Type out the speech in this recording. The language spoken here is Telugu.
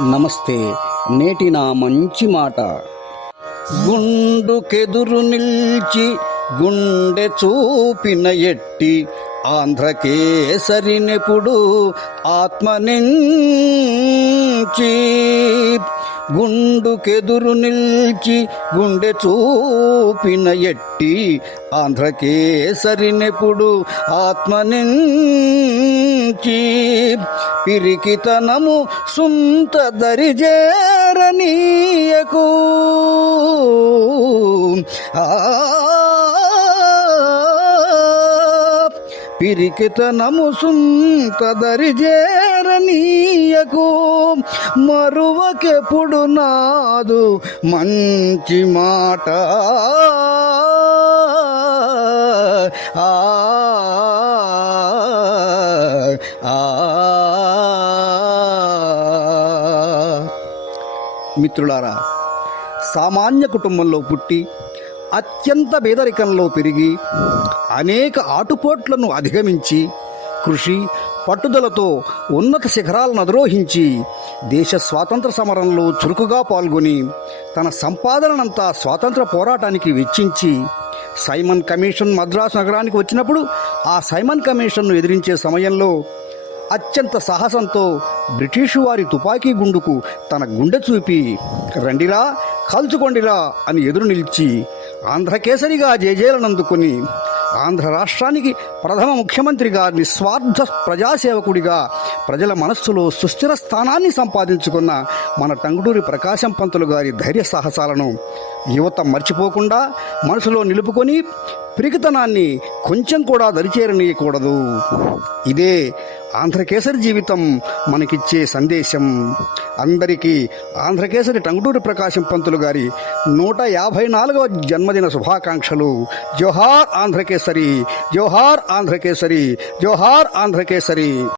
నమస్తే. నేటి నా మంచి మాట. గుండుకెదురు నిల్చి గుండె చూపిన ఎట్టి ఆంధ్రకేసరినెప్పుడు ఆత్మనించి. గుండుకెదురు నిల్చి గుండె చూపిన ఎట్టి ఆంధ్రకేసరినెప్పుడు ఆత్మనించి. పిరికితనము సుంత దరిజేరనీయకు. పిరికితనము సుంత దరిజేరనీయకు. మరువకెప్పుడు నాదు మంచి మాట. మిత్రులారా, సామాన్య కుటుంబంలో పుట్టి అత్యంత పేదరికంలో పెరిగి అనేక ఆటుపోట్లను అధిగమించి కృషి పట్టుదలతో ఉన్నత శిఖరాలను అధిరోహించి దేశ స్వాతంత్ర సమరంలో చురుకుగా పాల్గొని తన సంపాదనంతా స్వాతంత్ర పోరాటానికి వెచ్చించి సైమన్ కమిషన్ మద్రాసు నగరానికి వచ్చినప్పుడు ఆ సైమన్ కమిషన్ను ఎదిరించే సమయంలో అత్యంత సాహసంతో బ్రిటిషు వారి తుపాకీ గుండుకు తన గుండె చూపి రండిరా కాల్చుకోండిరా అని ఎదురు నిలిచి ఆంధ్రకేసరిగా జేజేలనందుకొని ఆంధ్ర రాష్ట్రానికి ప్రథమ ముఖ్యమంత్రిగా నిస్వార్థ ప్రజాసేవకుడిగా ప్రజల మనస్సులో సుస్థిర స్థానాన్ని సంపాదించుకున్న మన టంగుటూరి ప్రకాశం పంతులు గారి ధైర్య సాహసాలను యువత మర్చిపోకుండా మనసులో నిలుపుకొని పిరికితనాన్ని కొంచెం కూడా దరిచేరనీయకూడదు. ఇదే ఆంధ్రకేసరి జీవితం మనకిచ్చే సందేశం. అందరికీ ఆంధ్రకేసరి టంగుటూరి ప్రకాశం పంతులు గారి 154వ జన్మదిన శుభాకాంక్షలు. జోహార్ ఆంధ్రకేసరి, జోహార్ ఆంధ్రకేసరి, జోహార్ ఆంధ్రకేసరి.